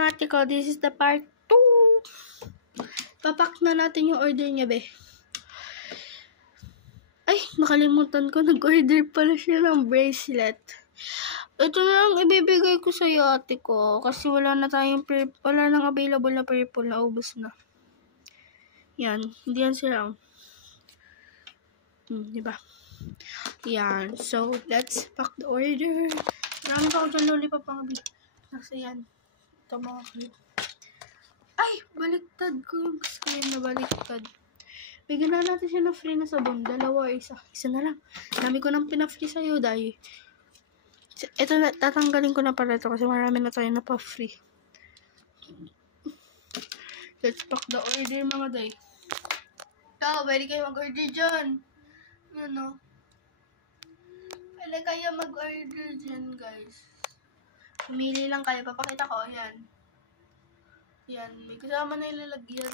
mga ate ko, this is the part 2. Papak na natin yung order niya, be. Ay, nakalimutan ko. Nag-order pala siya ng bracelet. Ito na lang ibibigay ko sa ate ko. Kasi wala nang available na purple. Naubos na. Yan. Hindi yan sila. Diba? Yan. So, let's pack the order. Marami pa ako dyan lollipop pang abi. Kasi yan. Ito mga clip. Ay! Baliktad ko yung screen na baliktad. Bigyan na natin siya ng free na sabon. 2 or 1. Isa na lang. Dami ko nang pina-free sa'yo dahil. Ito na, tatanggalin ko na pala ito kasi marami na tayo na pa-free. Let's pack the order mga day. Ito, pwede kayo mag-order dyan. Ano? Pwede kayo mag-order dyan, guys. Pumili lang kayo. Papakita ko. Ayan. Yan. May kasama na ilalagyan.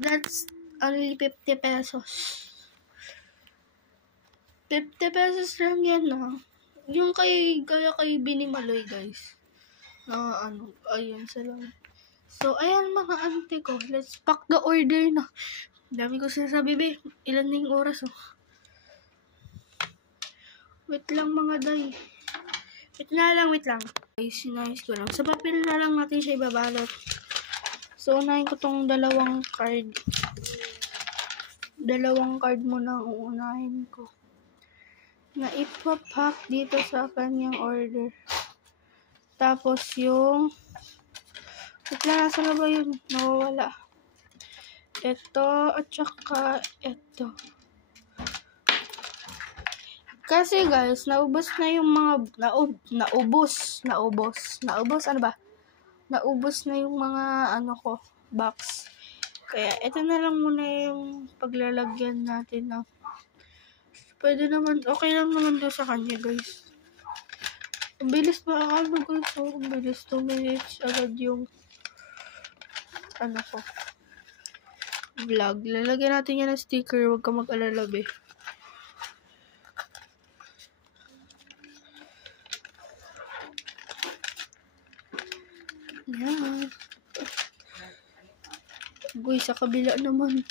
That's only 50 pesos. 50 pesos lang yan, no? Yung kaya kay Binimaloy, guys. Ayan sa lang. So, ayan mga ante ko. Let's pack the order na. Dami ko sinasabi, be. Ilan na yung oras, oh. Wait lang mga day. Wait lang. Guys, sinayos ko lang. Sa papel na lang natin siya ibabalot. So, unahin ko tong 2 card. 2 card muna ang uunahin ko. Na ipapack dito sa kanyang order. Tapos yung nasa na ba yun? Nawawala. Ito at saka ito. Kasi guys, naubos na yung mga naubos ano ba? Naubos na yung mga ko, box. Kaya ito na lang muna yung paglalagyan natin na pwede naman, okay lang naman daw sa kanya, guys. Ang bilis pa guys. So, ang bilis 2 minutes agad yung ko vlog. Lalagyan natin yan ng sticker, huwag ka mag-alala, be. Yan. Guys, sa kabila naman.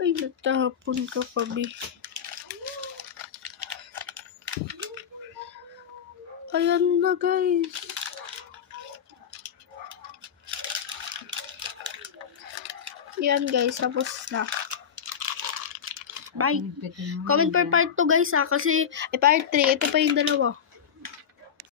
Ay, natapon ka pa, be. Ayan na, guys. Yan, guys. Tapos na. Bye. Comment per part 2, guys, ha. Kasi, part 3. Ito pa yung 2.